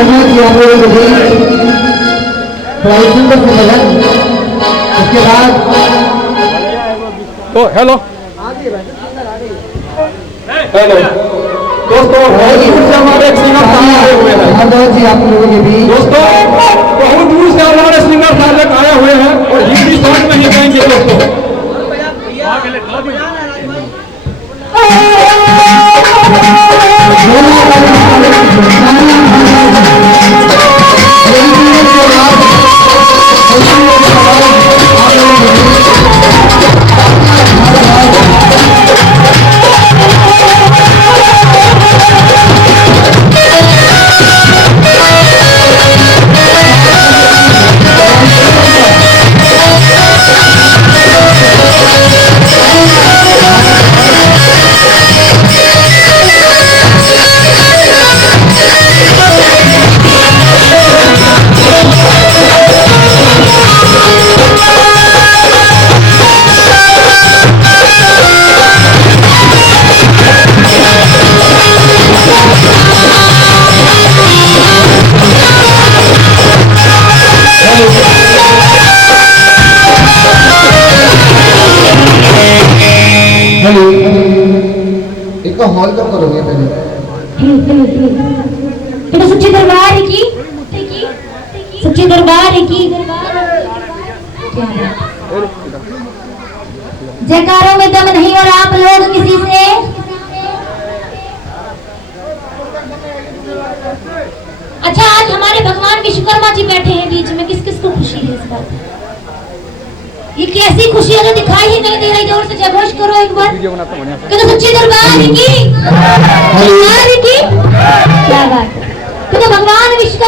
उसके बाद तो हेलो हेलो दोस्तों, बहुत दूर से हमारे सिंगर साहब आए हुए हैं। जी आप लोगों के भी दोस्तों, बहुत दूर से हमारे सिंगर साहब आए हुए हैं और हिंदी सॉन्ग में ही गाएंगे दोस्तों। इसका हॉल कब करोगे पहले? तो सच्चे दरबार की सच्चे दरबार की जयकारों में दम नहीं और आप लोग किसी से अच्छा, आज हमारे भगवान विश्वकर्मा जी बैठे हैं बीच में, किस किस को खुशी है इस बात? ये कैसी खुशी है जो दिखाई ही नहीं दे रही? जोर से जयघोष करो एक बार। तो सच्ची दरबार की क्या बात है? तो भगवान